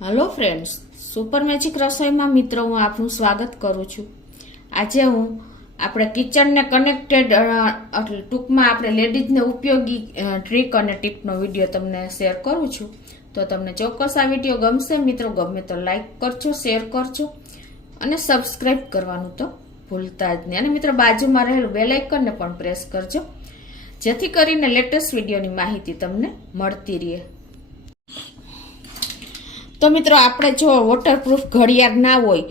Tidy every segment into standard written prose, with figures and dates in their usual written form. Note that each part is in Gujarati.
હેલો ફ્રેન્ડ્સ, સુપર મેજિક રસોઈમાં મિત્રો હું આપનું સ્વાગત કરું છું। આજે હું આપણે કિચનને કનેક્ટેડ એટલે ટૂંકમાં આપણે લેડીઝને ઉપયોગી ટ્રીક અને ટીપનો વિડીયો તમને શેર કરું છું। તો તમને ચોક્કસ આ વિડીયો ગમશે મિત્રો। ગમે તો લાઈક કરજો, શેર કરજો અને સબસ્ક્રાઈબ કરવાનું તો ભૂલતા જ નહીં। અને મિત્રો બાજુમાં રહેલું બેલ આઇકનને પણ પ્રેસ કરજો, જેથી કરીને લેટેસ્ટ વિડીયોની માહિતી તમને મળતી રહે। તો મિત્રો આપણે જો વોટરપ્રૂફ ઘડિયાળ ના હોય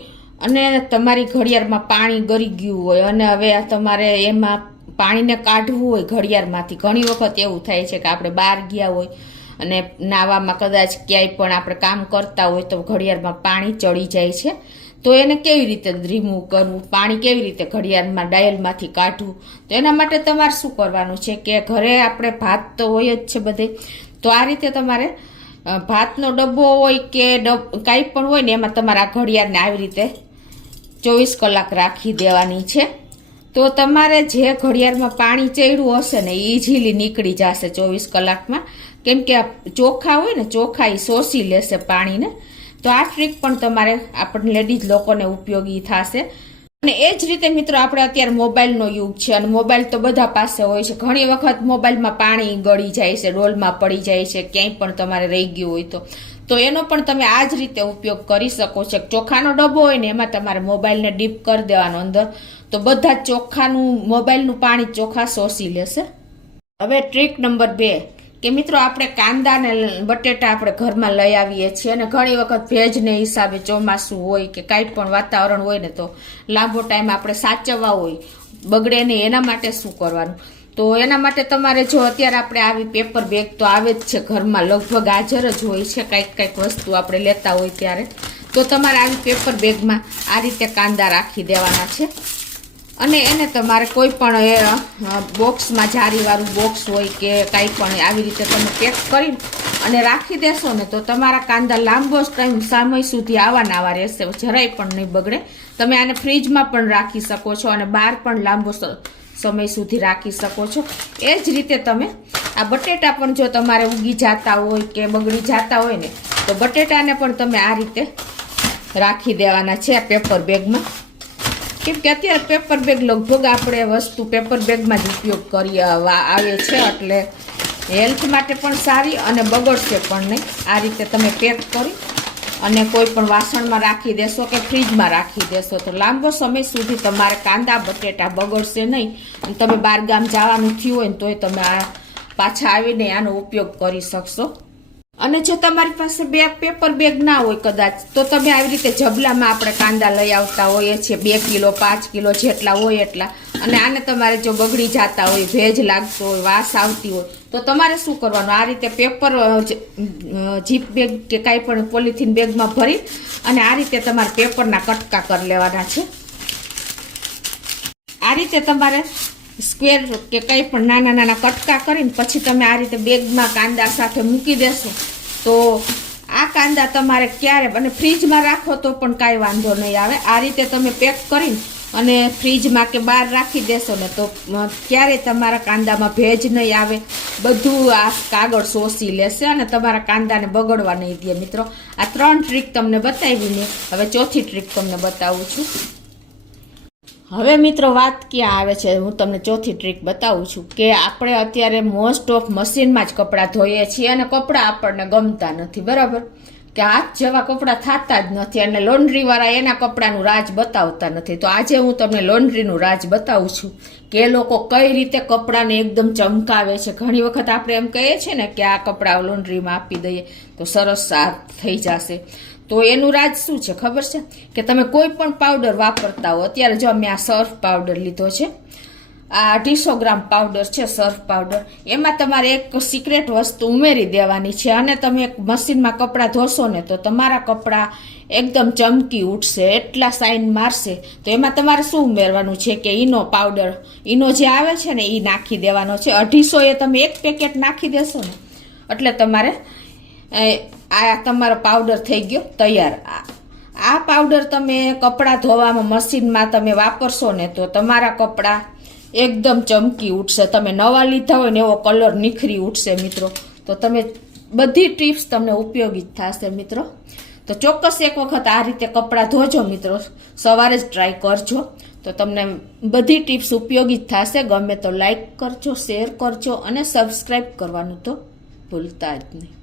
અને તમારી ઘડિયાળમાં પાણી ગળી ગયું હોય અને હવે તમારે એમાં પાણીને કાઢવું હોય ઘડિયાળમાંથી, ઘણી વખત એવું થાય છે કે આપણે બહાર ગયા હોય અને નાવામાં કદાચ ક્યાંય પણ આપણે કામ કરતા હોય તો ઘડિયાળમાં પાણી ચડી જાય છે, તો એને કેવી રીતે રિમૂવ કરવું, પાણી કેવી રીતે ઘડિયાળમાં ડાયલમાંથી કાઢવું। તો એના માટે તમારે શું કરવાનું છે કે ઘરે આપણે ભાત તો હોય જ છે બધે, તો આ રીતે તમારે ભાતનો ડબ્બો હોય કે કાંઈ પણ હોય ને એમાં તમારા ઘડિયાળને આવી રીતે 24 કલાક રાખી દેવાની છે। તો તમારે જે ઘડિયાળમાં પાણી ચડ્યું હશે ને એ ઇઝીલી નીકળી જશે 24 કલાકમાં, કેમ કે ચોખા હોય ને ચોખા એ શોષી લેશે પાણીને। તો આ ટ્રીક પણ તમારે આપણે લેડીઝ લોકોને ઉપયોગી થશે। અને એ જ રીતે મિત્રો આપણે અત્યારે મોબાઈલનો યુગ છે અને મોબાઈલ તો બધા પાસે હોય છે। ઘણી વખત મોબાઈલમાં પાણી ગળી જાય છે, ડોલમાં પડી જાય છે, ક્યાંય પણ તમારે રહી ગયું હોય તો એનો પણ તમે આ જ રીતે ઉપયોગ કરી શકો છો। ચોખાનો ડબ્બો હોય ને એમાં તમારે મોબાઈલને ડીપ કરી દેવાનો અંદર, તો બધા જ ચોખાનું મોબાઈલનું પાણી ચોખા શોષી લેશે। હવે ટ્રીક નંબર 2 કે મિત્રો આપણે કાંદા ને બટેટા આપણે ઘરમાં લઈ આવીએ છીએ અને ઘણી વખત ભેજને હિસાબે ચોમાસું હોય કે કાંઈ પણ વાતાવરણ હોય ને તો લાંબો ટાઈમ આપણે સાચવવા હોય, બગડે નહીં, એના માટે શું કરવાનું? તો એના માટે તમારે જો અત્યારે આપણે આવી પેપર બેગ તો આવે જ છે ઘરમાં, લગભગ હાજર જ હોય છે કંઈક વસ્તુ આપણે લેતા હોય ત્યારે, તો તમારે આવી પેપર બેગમાં આ રીતે કાંદા રાખી દેવાના છે અને એને તમારે કોઈ પણ બોક્સમાં, જારીવાળું બોક્સ હોય કે કાંઈ પણ આવી રીતે તમે પેક કરી અને રાખી દેશો ને તો તમારા કાંદા લાંબો ટાઈમ સમય સુધી આવા રહેશે, જરાય પણ નહીં બગડે। તમે આને ફ્રીજમાં પણ રાખી શકો છો અને બહાર પણ લાંબો સમય સુધી રાખી શકો છો। એ જ રીતે તમે આ બટેટા પણ જો તમારે ઉગી જતા હોય કે બગડી જતા હોય ને તો બટેટાને પણ તમે આ રીતે રાખી દેવાના છે આ પેપર બેગમાં, કેમ કે અત્યારે પેપર બેગ લગભગ આપણે વસ્તુ પેપર બેગમાં જ ઉપયોગ કરી આવે છે, એટલે હેલ્થ માટે પણ સારી અને બગડશે પણ નહીં। આ રીતે તમે પેક કરી અને કોઈ પણ વાસણમાં રાખી દેશો કે ફ્રીજમાં રાખી દેશો તો લાંબો સમય સુધી તમારે કાંદા બટેટા બગડશે નહીં અને તમે બહારગામ જવાનું થયું હોય ને તોય તમે આ પાછા આવીને આનો ઉપયોગ કરી શકશો। અને જો તમારી પાસે પેપર બેગ ના હોય કદાચ તો તમે આવી રીતે જબલામાં આપણે કાંદા લઈ આવતા હોઈએ છીએ, 2 કિલો 5 કિલો જેટલા હોય એટલા, અને આને તમારે જો બગડી જતા હોય, ભેજ લાગતો હોય, વાસ આવતી હોય તો તમારે શું કરવાનું, આ રીતે પેપર જીપ બેગ કે કાંઈ પણ પોલિથીન બેગમાં ભરી અને આ રીતે તમારે પેપરના કટકા કરી લેવાના છે। આ રીતે તમારે સ્ક્વેર કે કંઈ પણ નાના કટકા કરીને પછી તમે આ રીતે બેગમાં કાંદા સાથે મૂકી દેશો તો આ કાંદા તમારે ક્યારે અને ફ્રીજમાં રાખો તો પણ કાંઈ વાંધો નહીં આવે। આ રીતે તમે પેક કરીને અને ફ્રીજમાં કે બહાર રાખી દેશો ને તો ક્યારેય તમારા કાંદામાં ભેજ નહીં આવે, બધું આ કાગળ શોષી લેશે અને તમારા કાંદાને બગડવા નહીં દે। મિત્રો આ 3 ટ્રીક તમને બતાવીને હવે 4થી ટ્રીક તમને બતાવું છું। હવે મિત્રો વાત ક્યાં આવે છે, હું તમને 4થી ટ્રીક બતાવું છું કે આપણે અત્યારે મોસ્ટ ઓફ મશીનમાં જ કપડાં ધોઈએ છીએ અને કપડાં આપણને ગમતા નથી, બરાબર, કે હાથ જેવા કપડાં થતા જ નથી અને લોન્ડ્રીવાળા એના કપડાનું રાજ બતાવતા નથી। તો આજે હું તમને લોન્ડ્રીનું રાજ બતાવું છું કે એ લોકો કઈ રીતે કપડાને એકદમ ચમકાવે છે। ઘણી વખત આપણે એમ કહીએ છીએ ને કે આ કપડાં લોન્ડ્રીમાં આપી દઈએ તો સરસ સાફ થઈ જશે, તો એનું રાજ શું છે ખબર છે કે તમે કોઈ પણ પાવડર વાપરતા હો, અત્યારે જો મેં આ સર્ફ પાવડર લીધો છે, આ 250 ગ્રામ પાવડર છે સર્ફ પાવડર, એમાં તમારે એક સિક્રેટ વસ્તુ ઉમેરી દેવાની છે અને તમે મશીનમાં કપડાં ધોશો ને તો તમારા કપડાં એકદમ ચમકી ઉઠશે, એટલા શાઇન મારશે। તો એમાં તમારે શું ઉમેરવાનું છે કે ઈનો પાવડર, ઈનો જે આવે છે ને એ નાખી દેવાનો છે 250, એ તમે એક પેકેટ નાખી દેશો ને એટલે તમારે આ તમારો પાવડર થઈ ગયો તૈયાર। આ પાવડર તમે કપડાં ધોવામાં મશીનમાં તમે વાપરશો ને તો તમારા કપડાં એકદમ ચમકી ઉઠશે, તમે નવા લીધા હોય ને એવો કલર નિખરી ઉઠશે મિત્રો। તો તમે બધી ટિપ્સ તમને ઉપયોગી થશે મિત્રો। તો ચોક્કસ એક વખત આ રીતે કપડાં ધોજો મિત્રો, સવારે જ ટ્રાય કરજો તો તમને બધી ટિપ્સ ઉપયોગી થશે. ગમે તો લાઈક કરજો, શેર કરજો અને સબસ્ક્રાઈબ કરવાનું તો ભૂલતા જ નહીં.